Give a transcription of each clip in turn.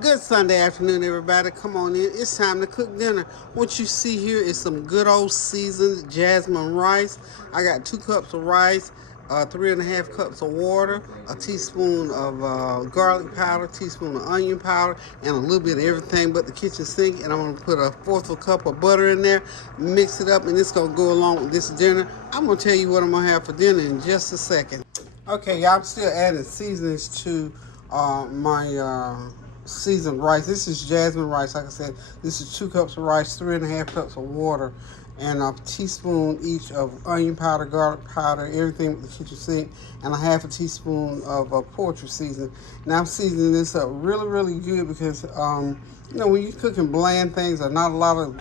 Good Sunday afternoon, everybody. Come on in. It's time to cook dinner. What you see here is some good old seasoned jasmine rice. I got 2 cups of rice, 3.5 cups of water, a teaspoon of garlic powder, teaspoon of onion powder, and a little bit of everything but the kitchen sink. And I'm going to put a fourth of a cup of butter in there, mix it up, and it's going to go along with this dinner. I'm going to tell you what I'm going to have for dinner in just a second. Okay, y'all, I'm still adding seasonings to my seasoned rice. This is jasmine rice. Like I said, this is 2 cups of rice, 3.5 cups of water, and a teaspoon each of onion powder, garlic powder, everything with the kitchen sink, and a half a teaspoon of poultry seasoning. Now I'm seasoning this up really, really good because when you're cooking bland things or not a lot of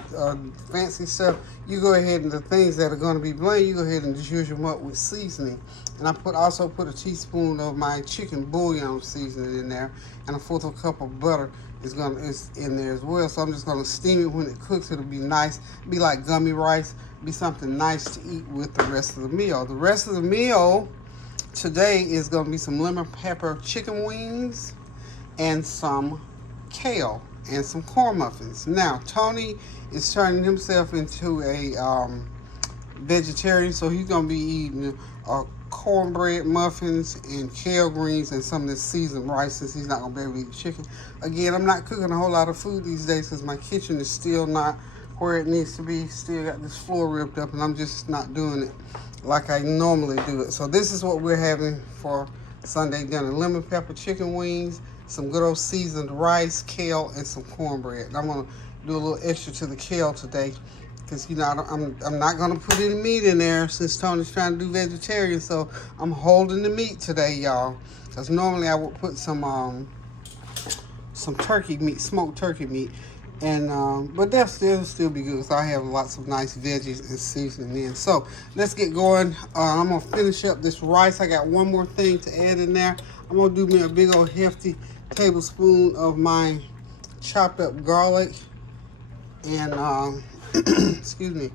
fancy stuff, you go ahead and the things that are going to be bland, you go ahead and just use them up with seasoning. And I also put a teaspoon of my chicken bouillon seasoning in there, and a fourth of a cup of butter is in there as well. So I'm just gonna steam it. When it cooks, it'll be nice, be like gummy rice, be something nice to eat with the rest of the meal. The rest of the meal today is gonna be some lemon pepper chicken wings and some kale and some corn muffins. Now Tony is turning himself into a vegetarian, so he's gonna be eating cornbread muffins and kale greens and some of this seasoned rice, since he's not gonna be able to eat chicken. Again, I'm not cooking a whole lot of food these days because my kitchen is still not where it needs to be. Still got this floor ripped up, and I'm just not doing it like I normally do it. So this is what we're having for Sunday dinner: lemon pepper chicken wings, some good old seasoned rice, kale, and some cornbread. And I'm gonna do a little extra to the kale today, because I'm not gonna put any meat in there since Tony's trying to do vegetarian. So I'm holding the meat today, y'all, because normally I would put some turkey meat, smoked turkey meat, and but that still be good. So I have lots of nice veggies and seasoning in. So let's get going. I'm gonna finish up this rice. I got one more thing to add in there. I'm gonna do me a big old hefty tablespoon of my chopped up garlic and excuse me,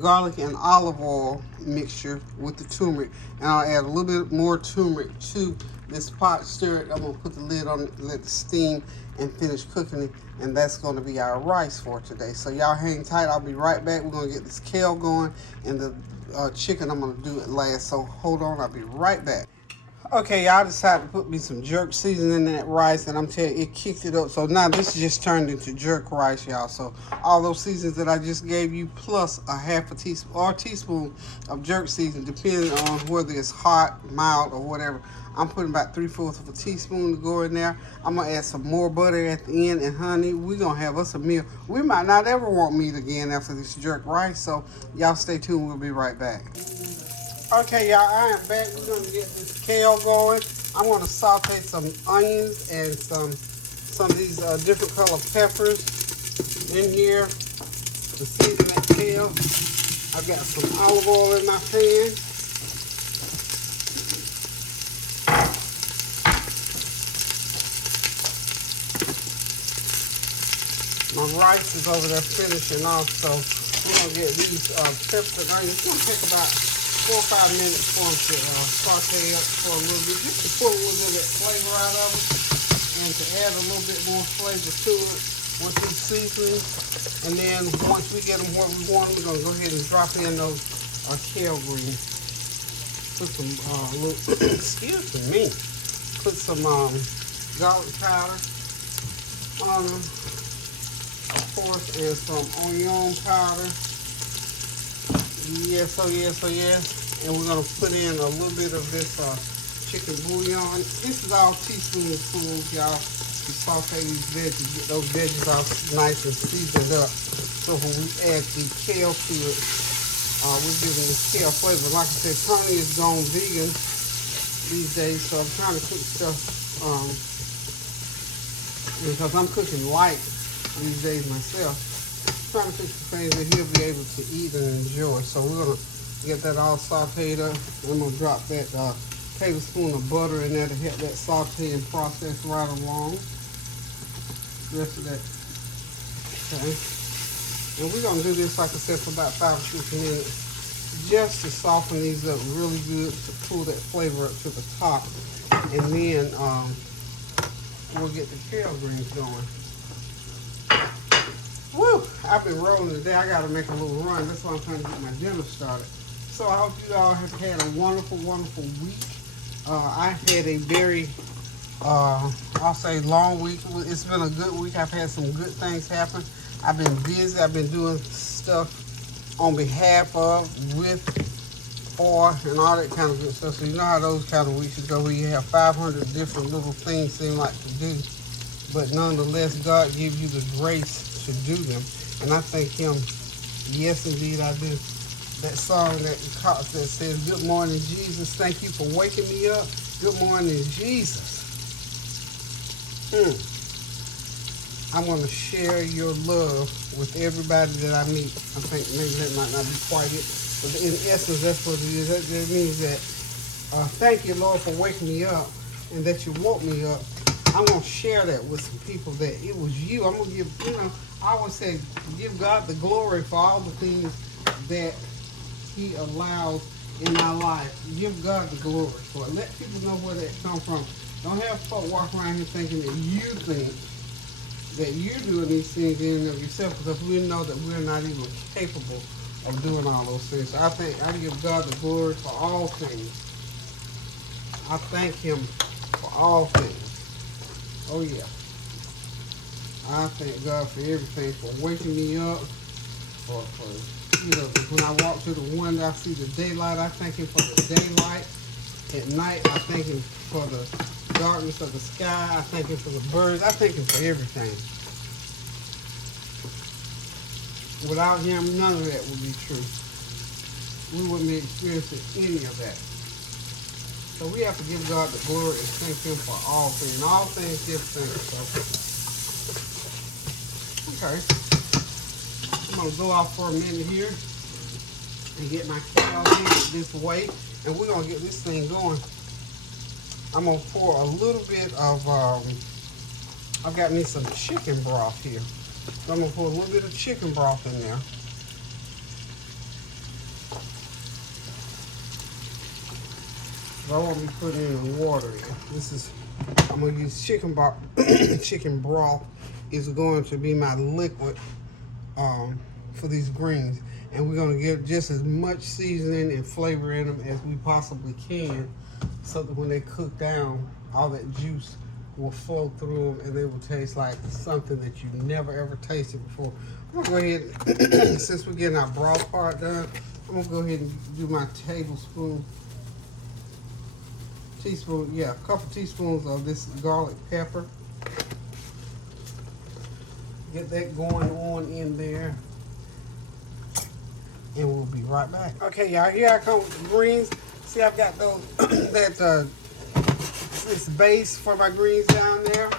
garlic and olive oil mixture with the turmeric, and I'll add a little bit more turmeric to this pot. Stir it. I'm gonna put the lid on it, let it steam, and finish cooking it. And that's gonna be our rice for today. So y'all hang tight. I'll be right back. We're gonna get this kale going, and the chicken I'm gonna do it last. So hold on. I'll be right back. Okay, y'all decided to put me some jerk seasoning in that rice, and I'm telling you, it kicked it up. So now this just turned into jerk rice, y'all. So all those seasons that I just gave you, plus a half a teaspoon or teaspoon of jerk seasoning, depending on whether it's hot, mild, or whatever. I'm putting about 3/4 of a teaspoon to go in there. I'm gonna add some more butter at the end, and honey, we're gonna have us a meal. We might not ever want meat again after this jerk rice. So y'all stay tuned. We'll be right back. Okay, y'all, I am back. We're going to get this kale going. I'm going to saute some onions and some of these different color peppers in here to season that kale. I've got some olive oil in my pan. My rice is over there finishing off, so we're going to get these peppers and onions. It's going to take about 4 or 5 minutes for them to saute up for a little bit, just to pull a little bit of that flavor out of it, and to add a little bit more flavor to it once it's seasoning. And then once we get them where we want them, we're going to go ahead and drop in those kale greens. Put some excuse me, put some garlic powder on them, of course, and some onion powder. Yes, oh yes, oh yes. And we're going to put in a little bit of this chicken bouillon. This is all teaspoonfuls, y'all, to saute these veggies, get those veggies all nice and seasoned up. So when we add the kale to it, we're giving the kale flavor. Like I said, Tony is gone vegan these days, so I'm trying to cook stuff because I'm cooking light these days myself. Trying to cook some things that he'll be able to eat and enjoy. So we're going to get that all sauteed up. I'm going to drop that tablespoon of butter in there to help that sauteing process right along. The rest of that. Okay. And we're going to do this, like I said, for about 5 or 6 minutes, just to soften these up really good, to pull that flavor up to the top. And then we'll get the kale greens going. Woo! I've been rolling today. I gotta make a little run. That's why I'm trying to get my dinner started. So I hope you all have had a wonderful, wonderful week. I had a very, I'll say long week. It's been a good week. I've had some good things happen. I've been busy. I've been doing stuff on behalf of, with, for, and all that kind of good stuff. So you know how those kind of weeks go where you have 500 different little things seem like to do. But nonetheless, God gives you the grace to do them. And I thank him. Yes, indeed, I do. That song that says, good morning, Jesus. Thank you for waking me up. Good morning, Jesus. I'm going to share your love with everybody that I meet. I think maybe that might not be quite it. But in essence, that's what it is. That means that thank you, Lord, for waking me up and that you woke me up. I'm going to share that with some people that it was you. I'm going to give, I always say, give God the glory for all the things that he allows in our life. Give God the glory for it. Let people know where that come from. Don't have folk walk around here thinking that you think that you're doing these things in and of yourself, because we know that we're not even capable of doing all those things. So I think I give God the glory for all things. I thank him for all things. Oh yeah. I thank God for everything, for waking me up, for when I walk through the window, I see the daylight. I thank him for the daylight. At night, I thank him for the darkness of the sky. I thank him for the birds. I thank him for everything. Without him, none of that would be true. We wouldn't be experiencing any of that. So we have to give God the glory and thank him for all things. All things give thanks. So. Okay. I'm going to go off for a minute here and get my kale in this way. And we're going to get this thing going. I'm going to pour a little bit of, I've got me some chicken broth here. So I'm going to pour a little bit of chicken broth in there. I won't be putting any water in. I'm going to use chicken broth. Chicken broth is going to be my liquid for these greens. And we're going to get just as much seasoning and flavor in them as we possibly can, so that when they cook down, all that juice will flow through them and they will taste like something that you never ever tasted before. I'm going to go ahead, since we're getting our broth part done, I'm going to go ahead and do my a couple teaspoons of this garlic pepper. Get that going on in there. And we'll be right back. Okay, y'all, here I come with the greens. See, I've got those, this base for my greens down there.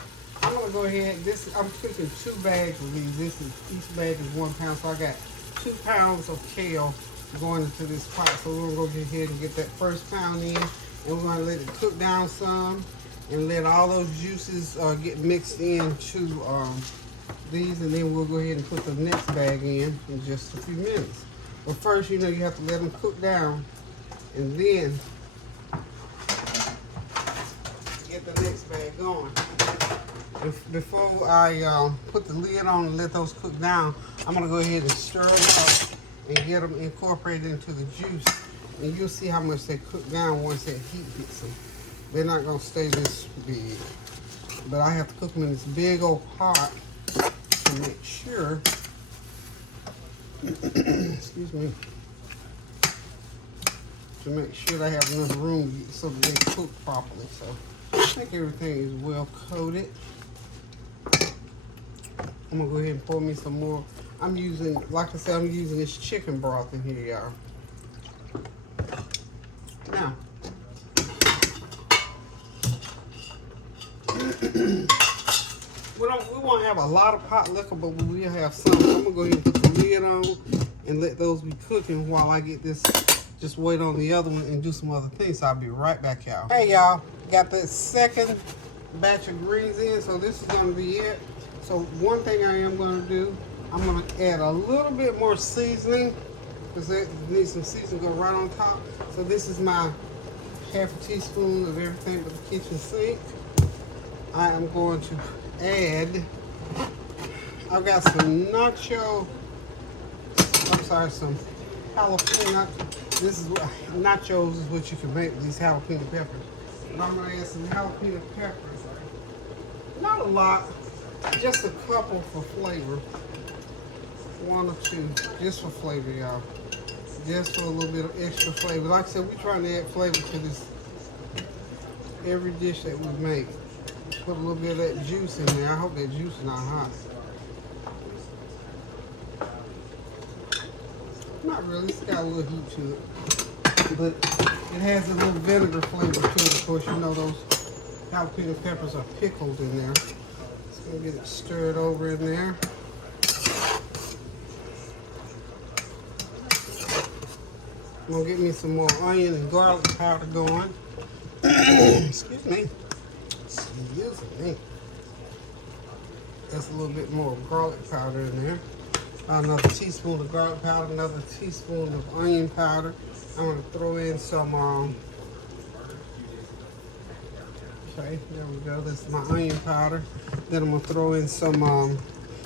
I'm gonna go ahead, I'm cooking 2 bags of these. Each bag is 1 pound, so I got 2 pounds of kale going into this pot. So we're gonna go ahead and get that first pound in, and we're gonna let it cook down some, and let all those juices get mixed into these, and then we'll go ahead and put the next bag in just a few minutes. But first, you have to let them cook down, and then get the next bag going. Before I put the lid on and let those cook down, I'm gonna go ahead and stir it up and get them incorporated into the juice. And you'll see how much they cook down once that heat hits them. They're not gonna stay this big. But I have to cook them in this big old pot to make sure, excuse me, to make sure they have enough room so that they cook properly. So I think everything is well coated. I'm gonna go ahead and pour me some more. I'm using, like I said, I'm using this chicken broth in here, y'all. Now, we won't have a lot of pot liquor, but we will have some. So I'm gonna go ahead and put the lid on and let those be cooking while I get this. Just wait on the other one and do some other things. So I'll be right back, y'all. Hey, y'all, got the second batch of greens in, so this is gonna be it. So one thing I am gonna do, I'm gonna add a little bit more seasoning, because it needs some seasoning to go right on top. So this is my half a teaspoon of everything but the kitchen sink. I am going to add, I've got some some jalapeno. This is what, nachos is what you can make with these jalapeno peppers. And I'm gonna add some jalapeno peppers. Not a lot, just a couple for flavor. 1 or 2, just for flavor, y'all. Just for a little bit of extra flavor. Like I said, we're trying to add flavor to this every dish that we make. Put a little bit of that juice in there. I hope that juice is not hot. Not really, it's got a little heat to it. But it has a little vinegar flavor to it. Of course, you know those jalapeno peppers are pickled in there. Just gonna get it stirred over in there. I'm gonna get me some more onion and garlic powder going. Excuse me. Excuse me. That's a little bit more garlic powder in there. Another teaspoon of garlic powder, another teaspoon of onion powder. I'm gonna throw in some, okay, there we go. That's my onion powder. Then I'm gonna throw in some,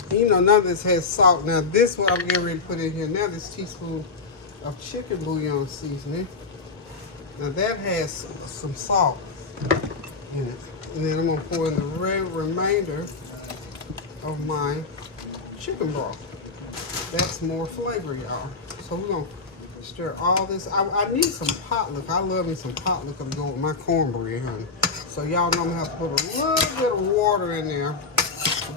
you know, none of this has salt. Now this what I'm getting ready to put in here. Now this teaspoon of chicken bouillon seasoning. Now that has some salt in it. And then I'm gonna pour in the remainder of my chicken broth. That's more flavor, y'all. So we're gonna stir all this. I need some pot liquor. I love me some pot liquor to go with my cornbread, honey. So y'all know I'm gonna have to put a little bit of water in there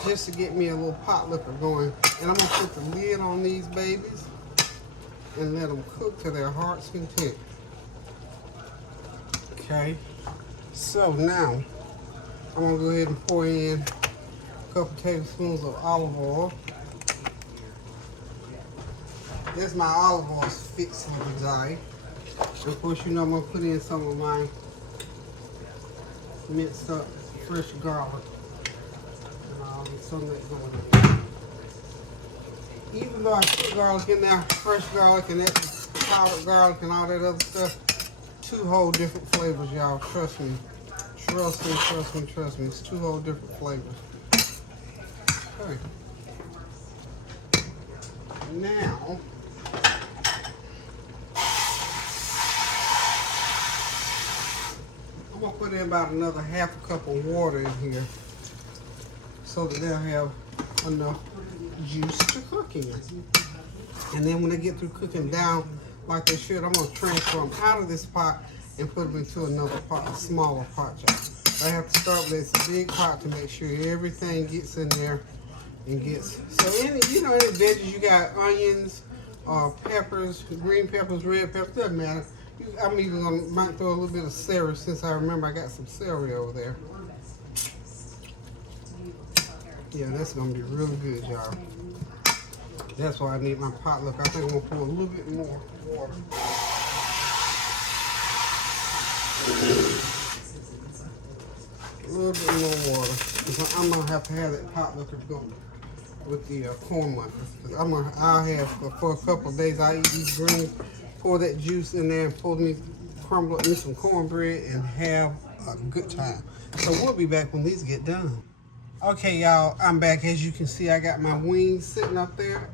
just to get me a little pot liquor going. And I'm gonna put the lid on these babies and let them cook to their heart's content. Okay, so now I'm gonna go ahead and pour in a couple tablespoons of olive oil. This my olive oil is fixed on the side. Of course, you know I'm gonna put in some of my minced up fresh garlic. And I'll get some of that going in. Even though I put garlic in there, fresh garlic and that powdered garlic and all that other stuff, 2 whole different flavors, y'all. Trust me. Trust me, trust me, trust me. It's 2 whole different flavors. Okay. Now, I'm gonna put in about another half a cup of water in here so that they'll have enough juice to cook in. And then when they get through cooking down like they should, I'm gonna transfer them out of this pot and put them into another pot, a smaller pot, y'all. I have to start with this big pot to make sure everything gets in there and gets, so any veggies, you got onions, peppers, green peppers, red peppers, doesn't matter. I'm even gonna might throw a little bit of celery since I remember I got some celery over there. Yeah, that's gonna be really good, y'all. That's why I need my pot liquor. I think I'm gonna pour a little bit more water. A little bit more water. Because I'm gonna have to have that pot liquor to go with the corn muffins. Because I'll have for a couple of days. I eat these greens, pour that juice in there, and crumble up me some cornbread, and have a good time. So we'll be back when these get done. Okay, y'all, I'm back. As you can see, I got my wings sitting up there.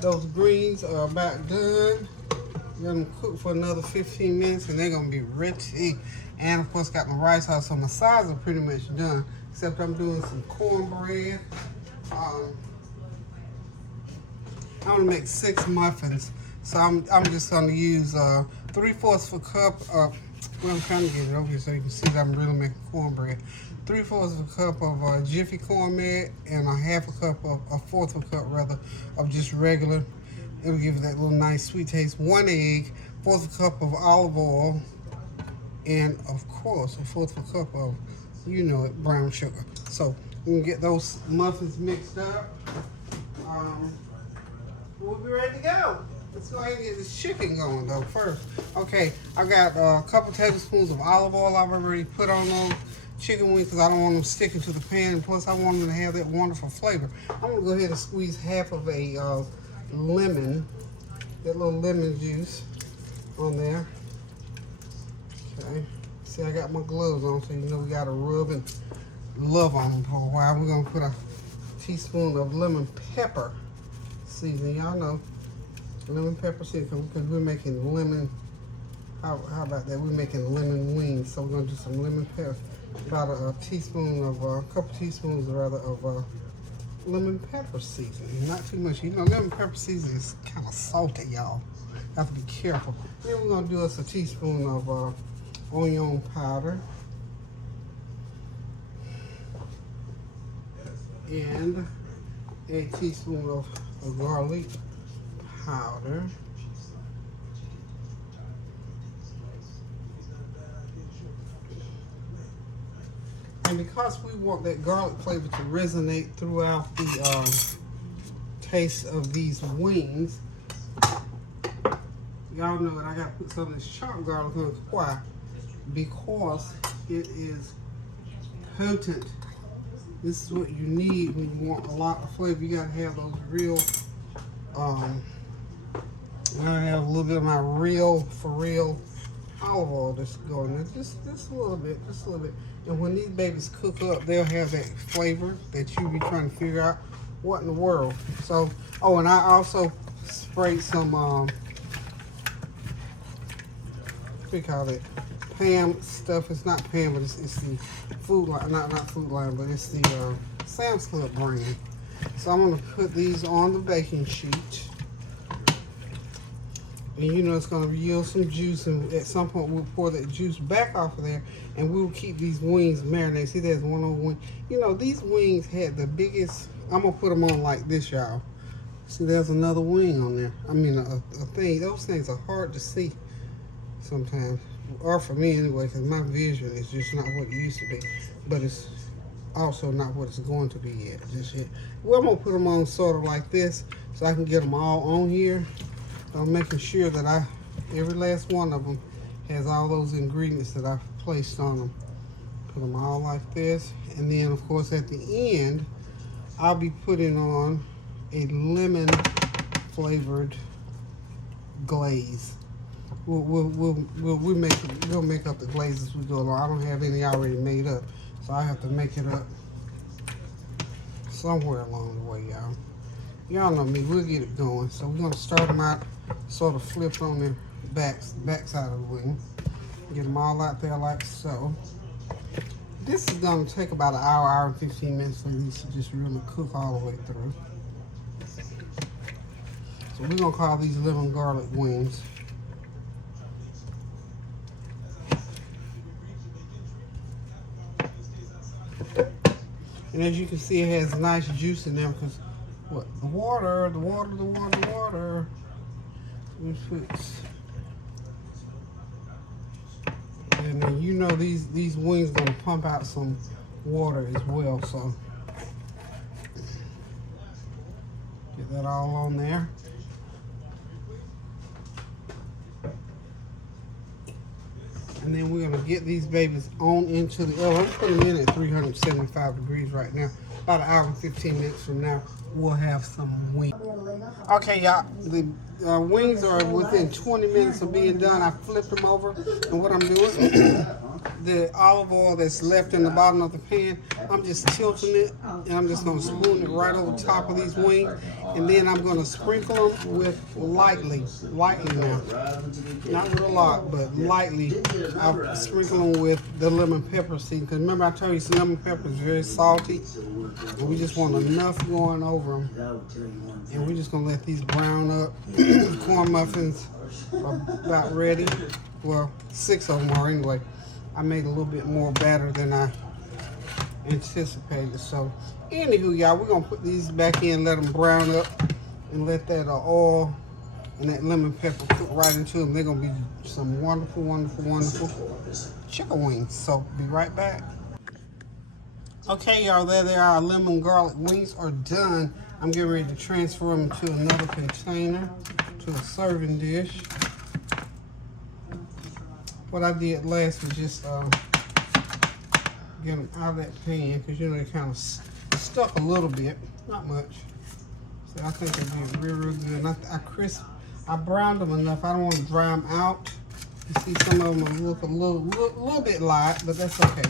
Those greens are about done. Let them cook for another 15 minutes and they're gonna be ready. And of course, got my rice out, so my sides are pretty much done. Except I'm doing some cornbread. I'm gonna make 6 muffins. So I'm just gonna use 3/4 of a cup of, well, I'm trying to get it over here so you can see that I'm really making cornbread. 3/4 of a cup of Jiffy cornmeal and a 1/4 of a cup rather of just regular. It'll give it that little nice sweet taste. 1 egg, 1/4 of a cup of olive oil, and of course 1/4 of a cup of, you know it, brown sugar. So we can get those muffins mixed up. We'll be ready to go. Let's go ahead and get this chicken going though first. Okay, I got a couple tablespoons of olive oil I've already put on those chicken wings because I don't want them sticking to the pan, and plus I want them to have that wonderful flavor. I'm gonna go ahead and squeeze half of a lemon, that little lemon juice on there. Okay, see I got my gloves on so you know we gotta rub and love on them for a while. We're gonna put a teaspoon of lemon pepper seasoning. Y'all know lemon pepper seasoning because we're making lemon. How about that? We're making lemon wings, so we're gonna do some lemon pepper. About a teaspoon of a couple teaspoons rather of lemon pepper seasoning. Not too much. You know, lemon pepper seasoning is kind of salty, y'all. Have to be careful. Then we're gonna do us a teaspoon of onion powder and a teaspoon of garlic powder. And because we want that garlic flavor to resonate throughout the taste of these wings, y'all know that I got to put some of this chopped garlic on. Why? Because it is potent. This is what you need when you want a lot of flavor. You gotta have those real, I'm gonna have a little bit of my for real olive oil that's going there. Just a little bit, just a little bit. And when these babies cook up, they'll have that flavor that you be trying to figure out what in the world. So, oh, and I also sprayed some, what do you call it? Pam stuff. It's not Pam, but it's the Food Line, not Food Line, but it's the Sam's Club brand. So I'm gonna put these on the baking sheet. And you know it's gonna yield some juice, and at some point we'll pour that juice back off of there, and we'll keep these wings marinated. See, there's one on wing. You know, these wings had the biggest. I'm gonna put them on like this, y'all. See, there's another wing on there. I mean, a thing. Those things are hard to see sometimes, or for me anyway, because my vision is just not what it used to be. But it's also not what it's going to be yet, just yet. Well, I'm gonna put them on sort of like this, so I can get them all on here. I'm making sure that every last one of them has all those ingredients that I've placed on them. Put them all like this. And then, of course, at the end, I'll be putting on a lemon flavored glaze. We'll make up the glaze as we go along. I don't have any already made up, so I have to make it up somewhere along the way, y'all. Y'all know me, we'll get it going. So we're gonna start them out sort of flipped on the back side of the wing. Get them all out there like so. This is gonna take about an hour and 15 minutes for these to just really cook all the way through. So we're gonna call these lemon garlic wings. And as you can see, it has nice juice in them because what? The water. And then you know these wings gonna pump out some water as well, so get that all on there. And then we're gonna get these babies on into the oven. I'm putting them in at 375 degrees right now. About an hour and 15 minutes from now, we'll have some wings. Okay, y'all, the wings are within 20 minutes of being done. I flipped them over, and what I'm doing, the olive oil that's left in the bottom of the pan, I'm just tilting it, and I'm just gonna spoon it right over top of these wings, and then I'm gonna sprinkle them with lightly now, not with a lot, but lightly. I'll sprinkle them with the lemon pepper seed, because remember I told you some lemon pepper is very salty, and we just want enough going over them. And we're just gonna let these brown up. Corn muffins are about ready. Well, 6 of them are anyway. I made a little bit more batter than I anticipated. So, anywho, y'all, we're gonna put these back in, let them brown up, and let that oil and that lemon pepper cook right into them. They're gonna be some wonderful, wonderful, wonderful chicken wings. So, be right back. Okay, y'all, there they are. Our lemon garlic wings are done. I'm getting ready to transfer them to another container, to a serving dish. What I did last was just get them out of that pan, because you know they kind of stuck a little bit, not much. So I think they did real good. And I browned them enough. I don't want to dry them out. You see some of them look a little bit light, but that's okay.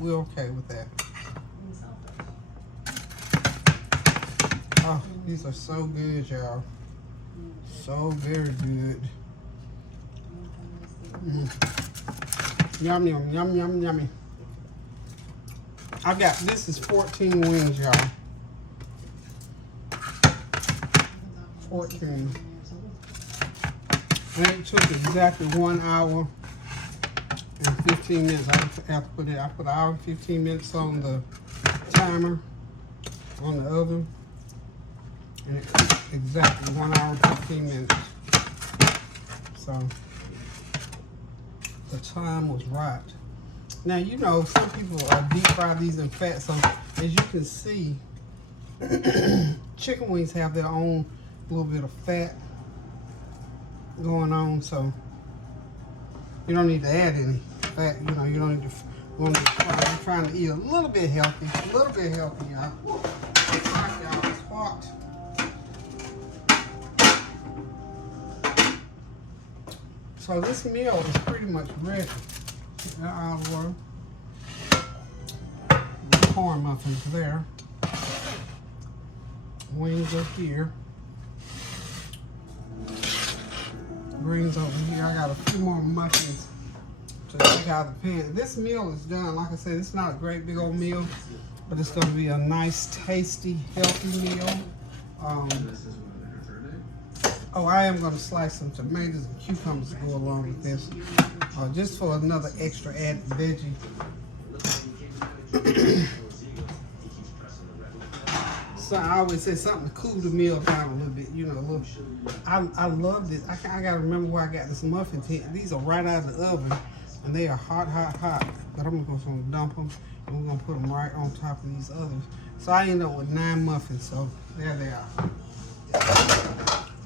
We're okay with that. Oh, these are so good, y'all. So very good. Yum, yum, yum, yum, yummy. I got, this is 14 wings, y'all. 14. And it took exactly 1 hour and 15 minutes. I put an hour and 15 minutes on the timer on the oven. And it took exactly 1 hour and 15 minutes. So the time was right. Now, you know, some people deep fry these in fat. So as you can see, chicken wings have their own little bit of fat going on. So you don't need to add any fat. You know, you don't need to. I'm trying to eat a little bit healthy. A little bit healthy, y'all. It's hot, y'all. It's hot. So this meal is pretty much ready. Get that out of the way. The corn muffins there. Wings up here. Greens over here. I got a few more muffins to take out of the pan. This meal is done. Like I said, it's not a great big old meal, but it's going to be a nice, tasty, healthy meal. Oh, I am going to slice some tomatoes and cucumbers to go along with this, just for another extra added veggie. So I always say something to cool the meal down a little bit, you know. A little. I love this. I got to remember where I got this muffin tin. These are right out of the oven, and they are hot, hot, hot. But I'm going to dump them, and we're going to put them right on top of these others. So I end up with 9 muffins. So there they are.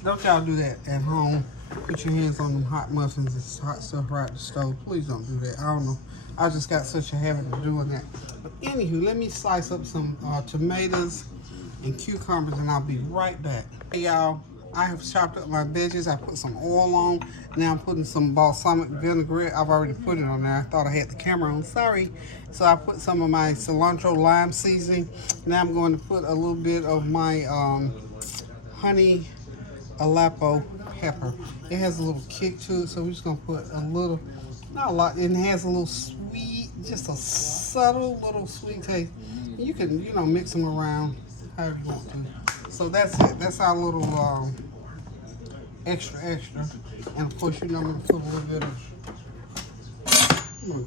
Don't y'all do that at home. Put your hands on them hot muffins. It's hot stuff right at the stove. Please don't do that. I don't know. I just got such a habit of doing that. But anywho, let me slice up some tomatoes and cucumbers, and I'll be right back. Hey, y'all. I have chopped up my veggies. I put some oil on. Now I'm putting some balsamic vinaigrette. I've already put it on there. I thought I had the camera on. Sorry. So I put some of my cilantro lime seasoning. Now I'm going to put a little bit of my honey Aleppo pepper. It has a little kick to it, so we're just gonna put a little, not a lot. It has a little sweet, just a subtle little sweet taste. You can, you know, mix them around however you want to. So that's it. That's our little extra. And of course, you know, I'm gonna put a little bit of, I'm gonna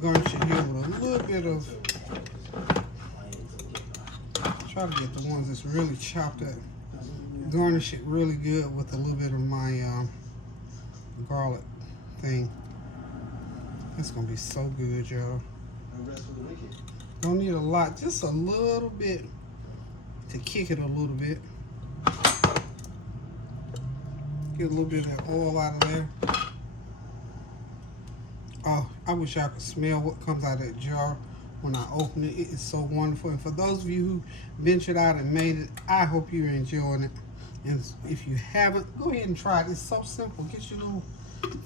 garnish it here with a little bit of. Try to get the ones that's really chopped up. Garnish it really good with a little bit of my garlic thing. It's gonna be so good, y'all. Don't need a lot, just a little bit to kick it a little bit. Get a little bit of that oil out of there. Oh, I wish y'all could smell what comes out of that jar when I open it. It is so wonderful. And for those of you who ventured out and made it, I hope you're enjoying it. And if you haven't, go ahead and try it. It's so simple. Get your little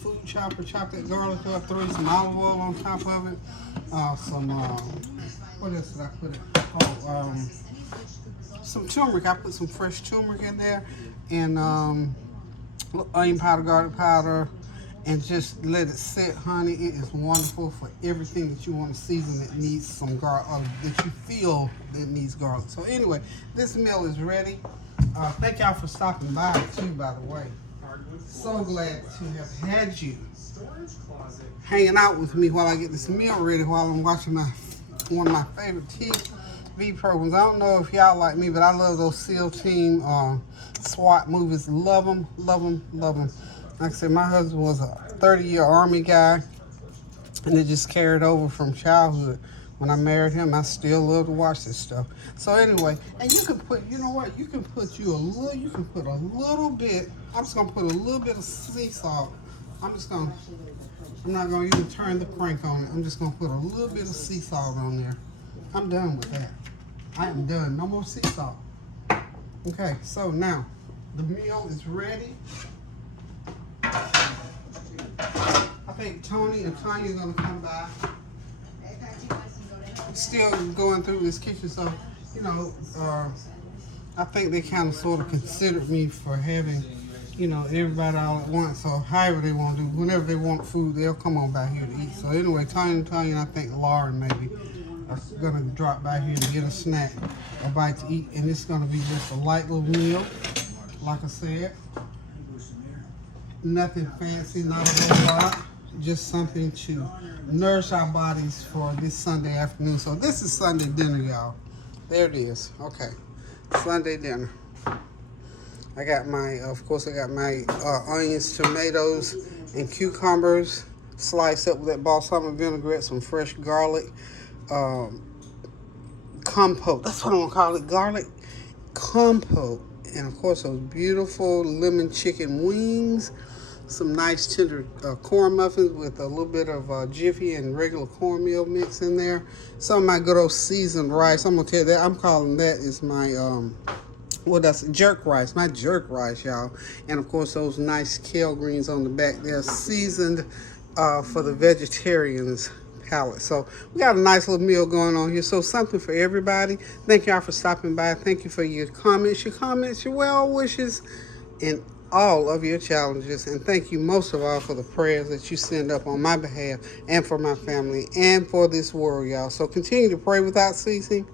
food chopper, chop that garlic up, throw some olive oil on top of it. What else did I put it? Oh, some turmeric. I put some fresh turmeric in there, and onion powder, garlic powder, and just let it sit, honey. It is wonderful for everything that you want to season that needs some garlic, that you feel that needs garlic. So anyway, this meal is ready. Thank y'all for stopping by too, by the way. So glad to have had you hanging out with me while I get this meal ready, while I'm watching one of my favorite TV programs. I don't know if y'all like me, but I love those SEAL Team SWAT movies. Love them, love them, love them. Like I said, my husband was a 30-year Army guy, and it just carried over from childhood. When I married him, I still love to watch this stuff. So anyway, and you can put, you know what? You can put a little bit. I'm just gonna put a little bit of sea salt. I'm not gonna even turn the crank on it. I'm just gonna put a little bit of sea salt on there. I'm done with that. I am done. No more sea salt. Okay, so now the meal is ready. I think Tony and Tanya are gonna come by. Still going through this kitchen, so you know, I think they kind of sort of considered me for having, you know, everybody all at once. So however they want to do, whenever they want food, they'll come on by here to eat. So anyway, Tanya and I think Lauren maybe are gonna drop by here to get a snack, a bite to eat, and it's gonna be just a light little meal. Like I said, nothing fancy, not a whole lot, just something to nourish our bodies for this Sunday afternoon. So this is Sunday dinner, y'all. There it is. Okay, Sunday dinner. I got my, of course, I got my onions, tomatoes, and cucumbers sliced up with that balsamic vinaigrette, some fresh garlic, compote. That's what I'm gonna call it, garlic compote. And of course, those beautiful lemon chicken wings, some nice tender corn muffins with a little bit of Jiffy and regular cornmeal mix in there. Some of my good old seasoned rice. I'm gonna tell you that I'm calling that is my well, that's jerk rice, my jerk rice, y'all. And of course, those nice kale greens on the back. They're seasoned for the vegetarians' palate. So we got a nice little meal going on here. So something for everybody. Thank y'all for stopping by. Thank you for your comments, your well wishes, and all of your challenges. And thank you most of all for the prayers that you send up on my behalf and for my family and for this world, y'all. So continue to pray without ceasing.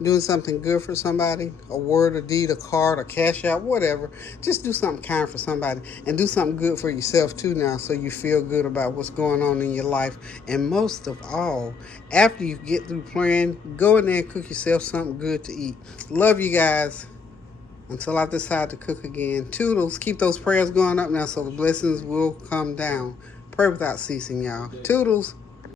Doing something good for somebody, a word, a deed, a card, a cash out, whatever. Just do something kind for somebody and do something good for yourself too now, so you feel good about what's going on in your life. And most of all, after you get through praying, go in there and cook yourself something good to eat. Love you guys. Until I decide to cook again. Toodles. Keep those prayers going up now so the blessings will come down. Pray without ceasing, y'all. Toodles.